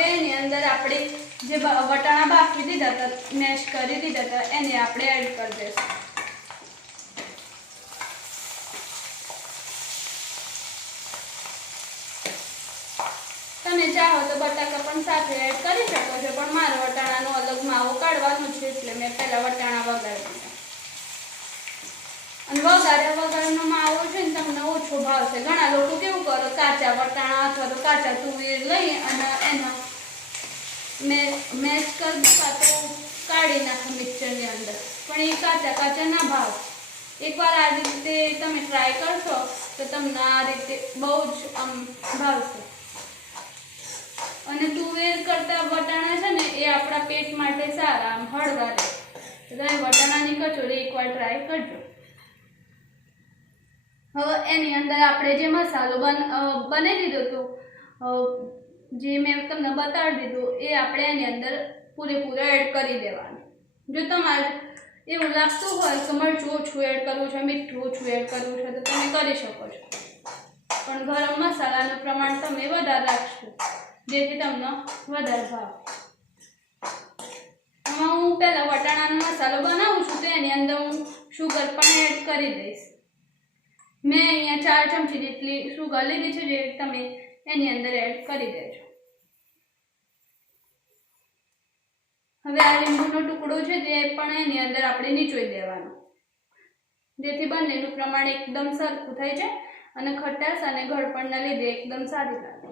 હવે એની અંદર આપણે જે વટાણા બાફી દીધા હતા, મેશ કરી દીધા હતા, એને આપણે એડ કરી દઈશું. તમે ચાહો તો બટાકા પણ સાથે એડ કરી શકો છો, પણ મારે વટાણાનો અલગ માવો કાઢવાનો છે એટલે મેં પહેલા વટાણા વઘારી દીધા. અને વઘારનો માવો છે ને તમને ઓછો ભાવશે. ઘણા લોકો કેવું કરે, કાચા વટાણા અથવા તો કાચા તુવેર લઈ અને એના મેશ કરી દીધા તો કાઢી નાખો મિક્સરની અંદર, પણ એ કાચા ના ભાવ. એકવાર આ રીતે તમે ટ્રાય કરશો તો તમને આ રીતે બહુ જ ભાવશે. અને તુવેર કરતા વટાણા છે ને એ આપણા પેટ માટે સારા, હળવા રહે. તમે વટાણાની કચોરી એકવાર ટ્રાય કરજો. હવે એની અંદર આપણે જે મસાલો બનાવી દીધો હતો, જે મેં તમને બતાવી દીધું, એ આપણે એની અંદર પૂરેપૂરો એડ કરી દેવાનું. જો તમારે એવું લાગતું હોય કે મરચું ઓછું એડ કરવું છે, મીઠું ઓછું એડ કરવું છે, તો તમે કરી શકો છો. પણ ગરમ મસાલાનું પ્રમાણ તમે વધારે રાખશો, જેથી તમને વધારે ભાવે. આમાં હું પહેલાં વટાણાનો મસાલો બનાવું છું તો એની અંદર હું શુગર પણ એડ કરી દઈશ. મેં અહીંયા 4 ચમચી જેટલી શુગર લીધી છે, જે તમે એની અંદર એડ કરી દેજો. હવે આ લીંબુનો ટુકડો છે તે પણ એની અંદર આપણે નીચોઈ દેવાનો, જેથી બંનેનું પ્રમાણ એકદમ સરખું થઈ જાય અને ખટાશ અને ગળપણના લીધે એકદમ સારી લાગે.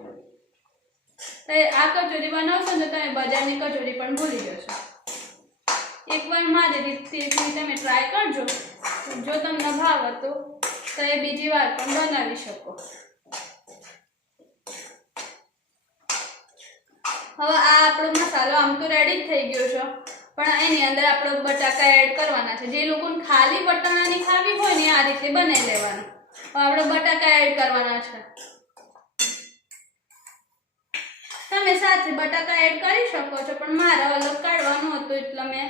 તો આ કચોરી બનાવશો ને તમે બજારની કચોરી પણ ભૂલી જશો. એકવાર મારી રીતથી તમે ટ્રાય કરજો. જો તમને ભાવે તો એ બીજી વાર પણ બનાવી શકો. હવે આ આપણો મસાલો આમ તો રેડી જ થઈ ગયો છે, પણ એની અંદર આપણે બટાકા એડ કરવાના છે. જે લોકોને ખાલી વટાણાની ખાવી હોય ને આ રીતે બનાવી લેવાનું. આપણે બટાકા એડ કરવાના છે. તમે સાથે બટાકા એડ કરી શકો છો, પણ મારે અલગ કાઢવાનું હતું એટલે મેં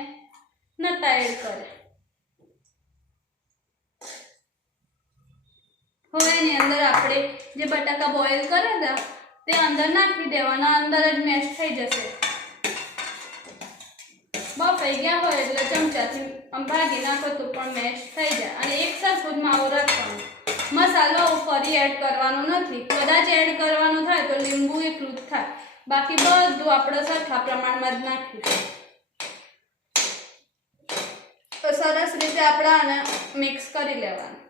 નતા એડ કર્યા. હવે એની અંદર આપણે જે બટાકા બોઇલ કર્યા હતા તે અંદર નાખી દેવાના, અંદર જ મેશ થઈ જશે. બફાઈ ગયા હોય એટલે ચમચાથી ભાગી નાખો તો પણ મેશ થઈ જાય. અને એક સરખું જ માવો રાખવાનો. મસાલો ફરી એડ કરવાનો નથી. કદાચ એડ કરવાનું થાય તો લીંબુ એકલું જ થાય, બાકી બધું આપણે સરખા પ્રમાણમાં જ નાખીશું. તો સરસ રીતે આપણે આને મિક્સ કરી લેવાનું.